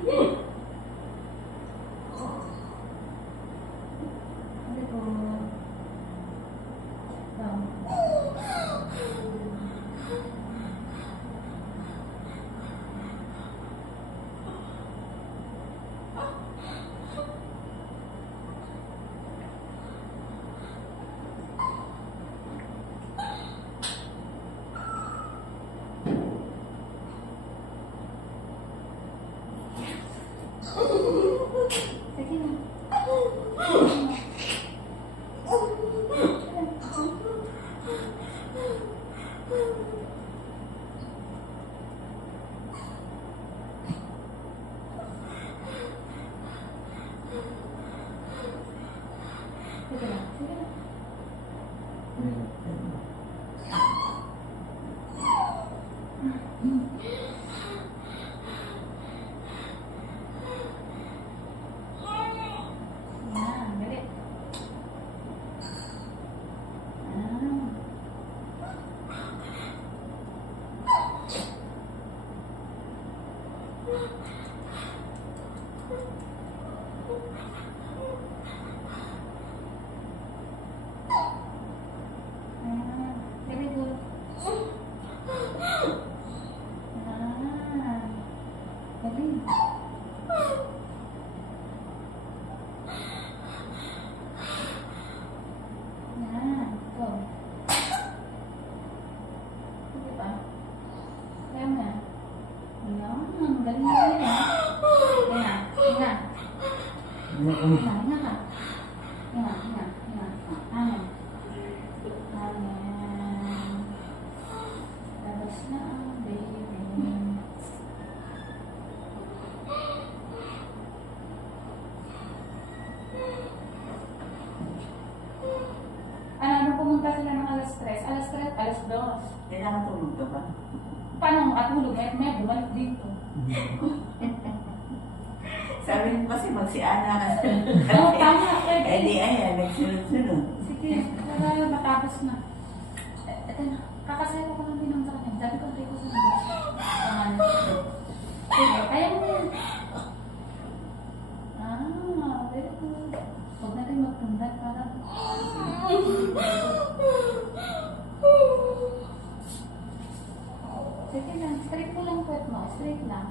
Sabi ko, sige na. Sige na, sige na. Yan, dali. Very good. Dali. Yan, go. Sige pa. Kaya mo yan. Yan, galing na galing ha. Yan, yan. Hinga ka. Hinga, hinga, hinga. Amen. Amen. Labas na, baby. Ano, pumunta sila ng alas 3, alas 3, alas 2. Kailangan tulog ka ba? Paano makatulog? May bumalik dito. Sabi mo kasi magsiana ka. Oo, tama. Eh di ayan, nagsunod-sunod. Sige, para matapos na. Ito na, kakasaya ko lang din ang sa kanya. Sabi ko, tayo ko sa labas. Sige, kaya mo yan. Very good. Huwag natin magpundat para. Sige lang, straight mo lang puwet mo. Straight lang.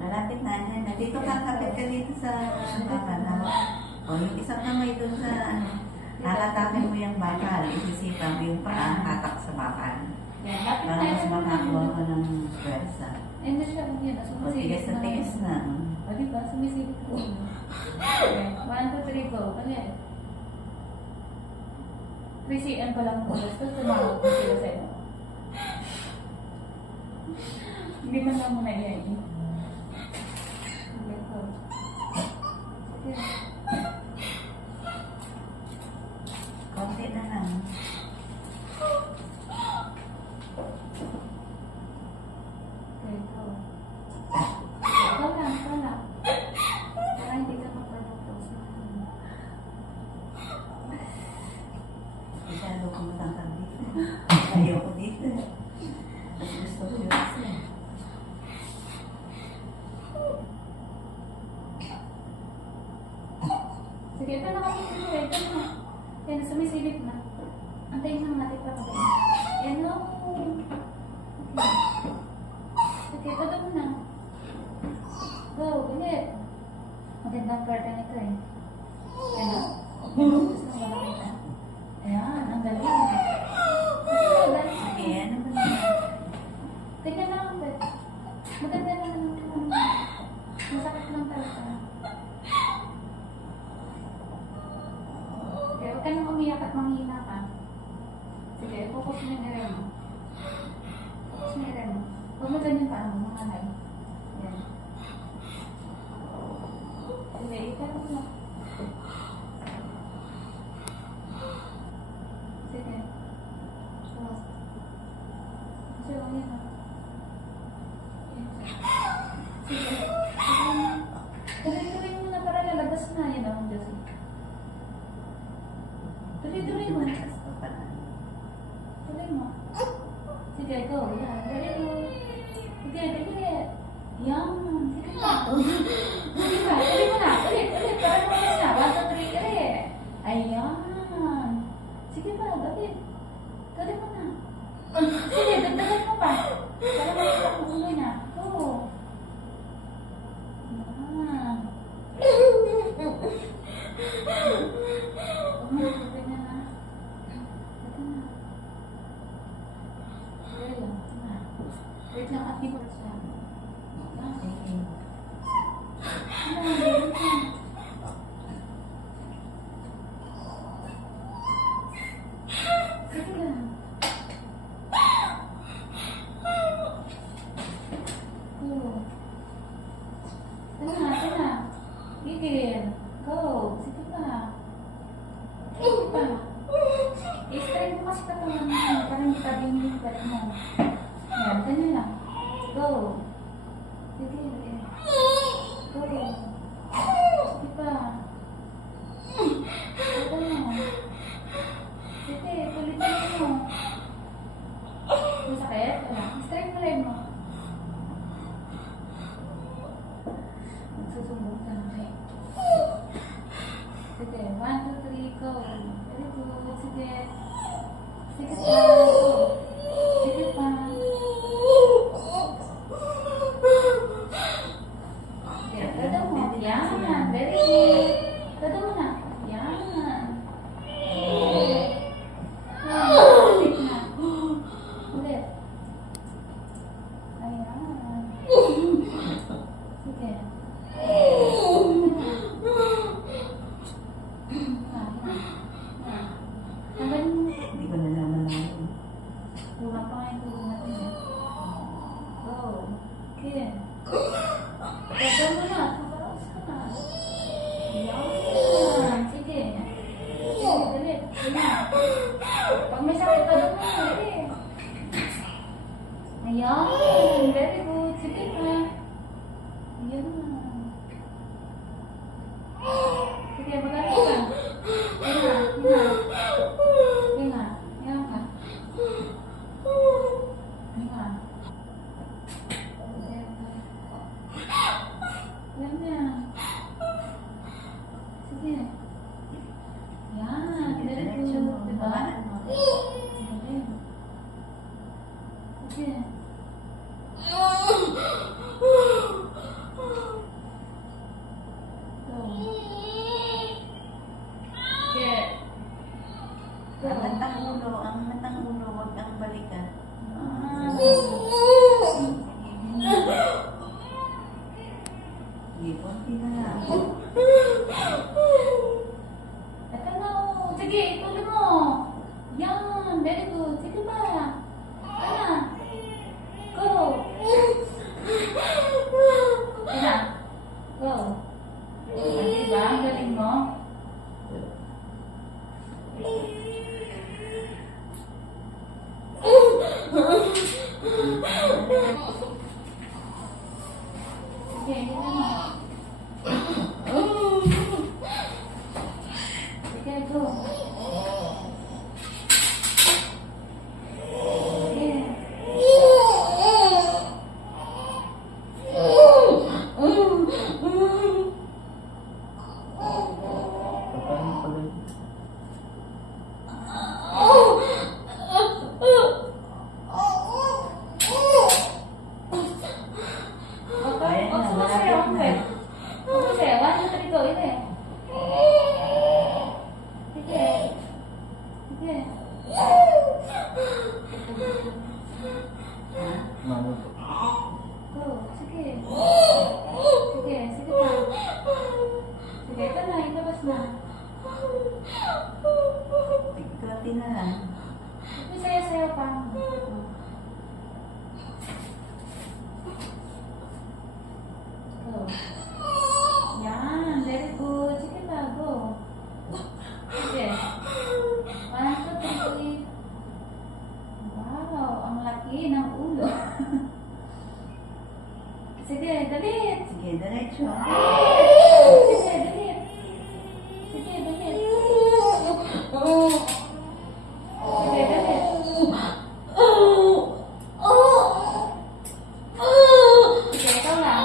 Malapit na yan. Nandito ka, kapit ka dito sa bakal. O yung isang kamay doon sa halatakin mo yung bakal. Isisipang yung paa, hatak sa bakal. Yan, lapit Para tayo mas sa makakuha ko ng pwersa. Hindi siya, yun, O sumisilip tigas na tigas na. O, diba? Sumisilip ko. Okay. 1, 2, 3, go. Kanya. 3 cm pa lang po. Tapos tumawag ko sila sa'yo. Hindi man lang muna yan. Okay, go. Sige. Konti na lang. Okay, go. Ikaw lang, ikaw lang. Para hindi ka magpapapos. Masyado ko matangkang dito. Ayoko dito. Mas gusto ko yun kasi. Sige, ito na kasi ito. Ito na. Yan, sumisilip na. Antayin lang natin pa kagayin. Yan o. Okay. Sige, ito mo na. Go, ulit. Magandang karta nito eh. Yan o. Gusto mo makita. Ayan, ang galing. Sige, galing. Sige, ano ba na? Tingnan lang ang bed. Maganda naman ang masakit lang talaga. Okay, huwag ka nang umiyak at manghina ka. Sige, focus mo yung ere mo. Focus mo yung ere mo. Huwag mo ganyan pa mo, mga halay. Yan. Sige, itarap mo. Sige. So, sige, huwag yan. Sige. Tuloy-tuloy mo na para lalabas na. Yan ang Diyos. Tuloy-tuloy mo. Gusto pa na. Tuloy mo. Sige, go. Yan. Very good. Sige, sige. Yan. Sige na. Sige na. Tuloy mo na. Ulit. Para mo na. 1, 2, 3. Ulit. Ayan. Sige pa. Ulit. Tuloy mo na. Sige. Dagdagan mo pa. Para makita mo ulo na. Go. Yan. Sige na. Ito na. Wait lang, at di ba siya? Sige. Sige lang. Ito na. Gigil. Go. Sige pa. Sige pa. I-strain mo kasi katawan mo. Parang hindi tabi yung balat mo. Yan, ganyan lang. Go. Sige. Go. Sige pa. Ito mo. Sige, tulitin mo. Masakit? Wala. I-strain mo leg mo. Magsusumbong ka na kayo. Sige, 1, 2, 3, go. Very good. Sige. Sige pa. Sige pa. Sige, todo mo. Yan. Very good. Todo mo na. Yan. Ulit na. Ulit. Ayan. Sige. Tanggalin mo. Hindi ko na naman lang. Kulang pa nga yung tulong natin eh. Go. Okay. Ganda mo na. Kaparaos ka na. Ayan. Sige. Sige, dali. Sige. Pag may sakit pa doon mo, dali. Ayan. Very good. Sige pa. Ayan na. Sige, magaling ka. Ayan. Ayan. Sige nga. Ayan ka. Ayan. Ayan na. Sige. Ayan. Very Diretso mo. good. Diba? Hawakan mo. Galing. Sige. Go. Sige. Go. Ang matang ulo, huwag kang balikan. Ah. Sige, konti na lang. Ito na. Sige, tuloy mo. Yan. Very good. Sige pa. Ano? Go. Ano? Go. Diba? Ang galing mo. Sige, hindi na. Sige, go. Sige. Paano pala? Huwag mo sumasayaw, Uncle. Huwag mo sayaw. 1, 2, 3, go. Ile. Sige. Sige. Mano po. Go. Sige. Sige. Sige pa. Sige. Ito na. Ilabas na. Konti na lang. Huwag mo sayaw-sayaw pa. Go. Yan. Very good. Sige pa. Go. Sige. 1, 2, 3. Wow. Ang laki ng ulo. Sige. Dalit. Sige, diretso. Sige. Dalit. Sige. Dalit. Sige. Dalit. Sige. Ikaw lang.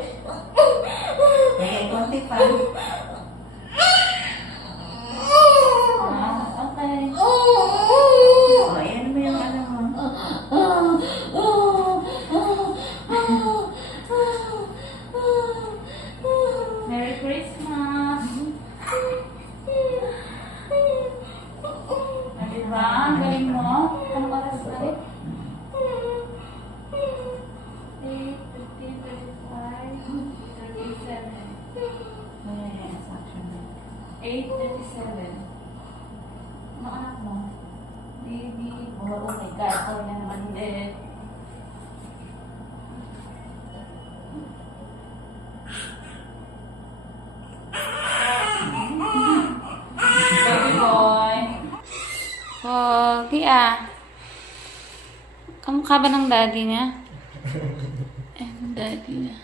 push. Eh, konti pa. Okay. O, ayan mo yung ano mo. Merry Christmas. Diba? Ang galing mo. Anong oras na rin? 8, 15, 35, 37. Ayan, suction na. 8:37. Ano anak mo? Baby. Oh my God. Sorry na naman hindi. Baby boy. Pogi ah. Kamukha ba ng daddy niya? Eh, daddy niya.